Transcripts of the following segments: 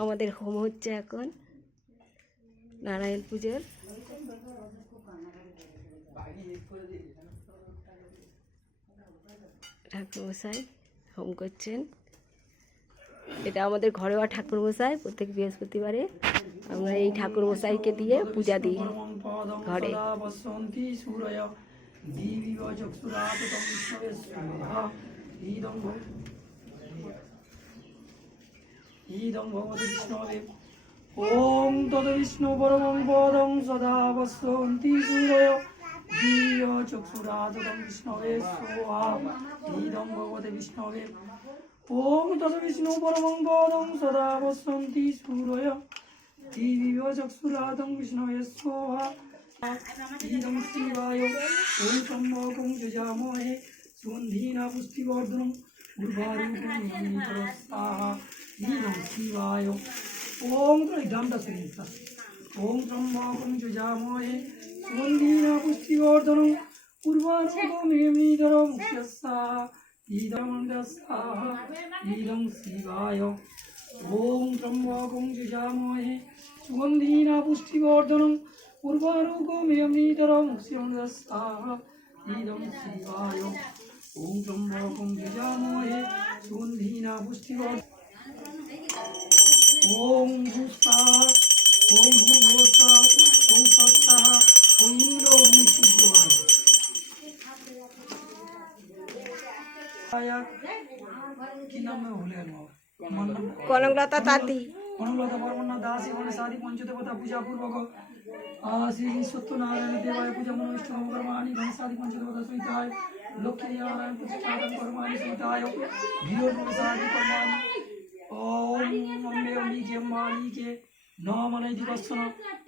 আমাদের হোম হচ্ছে এখন নারায়ণ পুজোর। ঠাকুরমশাই হোম করছেন। এটা আমাদের ঘরোয়া ঠাকুরমশাই। প্রত্যেক বৃহস্পতিবারে আমরা এই ঠাকুরমশাইকে দিয়ে পূজা দিই ঘরে। ওম তদ বিষ্ণু পরমং পদং সদা বসন্তি সূরয় দিব্য চক্ষুরাতং বিষ্ণবে সোহা ইদং ভগবতে বিষ্ণবে। ওম তদ বিষ্ণু পরমং পদং সদা বসন্তি সূরয় দিব্য চক্ষুরাতং বিষ্ণবে সোহা ইদং শিবায়। ওম ত্রম্বকং যজামহে সুগন্ধিনা পুষ্টিবর্ধনং উর্বারুকং স্বাহা ইদং শিবায়। ওম তো এই গানটা শুনে ওম ত্রম্বকং যজামহে সুগন্ধিনা পুষ্টিবর্ধনং উর্বারুকমিমৃতরং স্বাহা ইদং স্বাহা ইদং শিবায়। ওম ত্রম্বকং যজামহে সুগন্ধিনা পুষ্টিবর্ধনং উর্বারুকমিমৃতরং স্বাহা ইদং শিবায়। ওম ত্রম্বকং যজামহে সুগন্ধিনা পুষ্টিবর্ধনং ওম ভূস্বাহা ওম ভূর্ভুবস্বাহা ওম স্বস্বাহা ওম ইন্দ্র অগ্নিসূর্যবায়। কি নাম ভুলে গেল? কনকলতা তাঁতি। কনকলতা বর্মণ দাসী গণেশাদি পঞ্চদেবতা পূজা পূর্বক শ্রী শ্রী সত্যনারায়ণ দেবায় পূজা মনোবিষ্ট কর্মাণি গণেশাদি পঞ্চদেবতা সহিতায় লক্ষ্মী নারায়ণ প্রতিষ্ঠান কর্মাণি সহিতায় গৃহ প্রবেশাদি কর্মাণি। ওম অম্বে অম্বিকে অম্বালিকে নমনৈতি বৎসন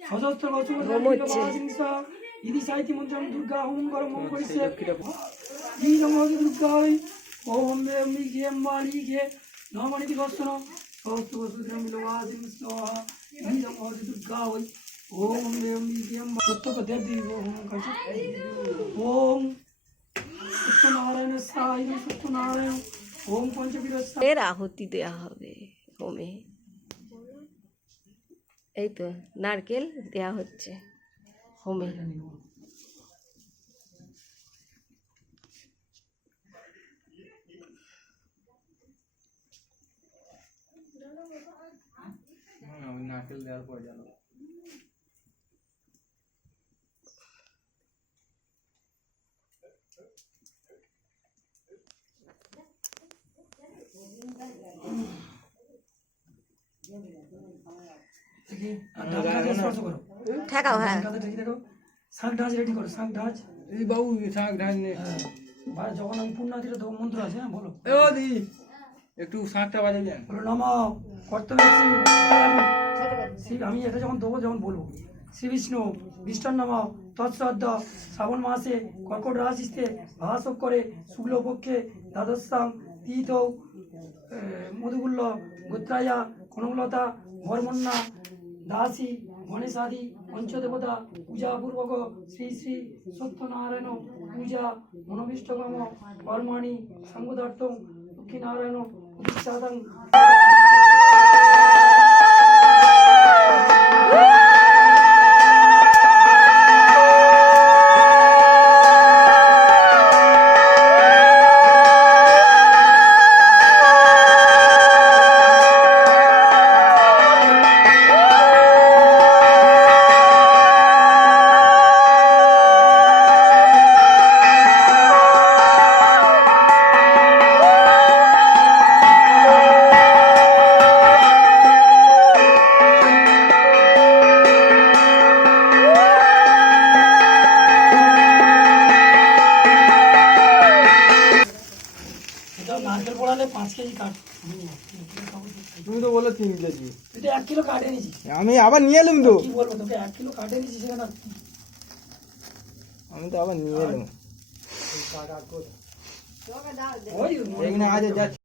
সহস্র বৎসর ইতি সাহিত্য মন্ত্রম দুর্গা হোম করম করিছে এই নমঃ দুর্গায়। ওম অম্বে অম্বিকে অম্বালিকে নমনৈতি বৎসন সহস্র বৎসর মিলবাসিং স্বাহা এই নমঃ দুর্গায়। ওম অম্বে অম্বিকে প্রত্যেক দেব দেবী হোম করছে। ওম সত্যনারায়ণ সাই সত্যনারায়ণ ওম পঞ্চবীর এর আহুতি দেওয়া হবে হোমে। এই তো নারকেল দেওয়া হচ্ছে হোমে। নারকেল দেওয়ার পর জানো ঠেকাও। হ্যাঁ শাক ঢাজ রেডি করো। শাক ঢাজ এই বাবু শাক ঢাল নে। যখন আমি পূর্ণাতির তখন মন্ত্র আছে। হ্যাঁ বলো ও দি একটু শাকটা বাজাই দেন। বলো নম কর্তব্য শ্রী। আমি এটা যখন দেবো যখন বলবো শ্রী বিষ্ণু বিষ্ণুর নম তৎসদ্য শ্রাবণ মাসে কর্কট রাশিতে ভাস করে শুক্লপক্ষে দ্বাদশাং তীত মধুগুল্ল গোত্রায়া কনকলতা বর্মণ্যা দাসী গণেশাদি পঞ্চদেবতা পূজা পূর্বক শ্রী শ্রী সত্যনারায়ণ পূজা মনোবিষ্টকাম কর্মাণি সংগদার্থং লক্ষ্মীনারায়ণ প্রতিষ্ঠাতাং। নারকেল পোড়ালে 5 কেজি কাঠ। তুমি তো বলে 3 কেজি। তুই 1 কিলো কাটে নিয়েছিস। আমি আবার নিয়ে এলাম তো। কি বলবো তোকে 1 কিলো কাটে নিয়েছিস সেখানে। আমি তো আবার নিয়ে এলাম। ওই এখানে আজ যাচ্ছে।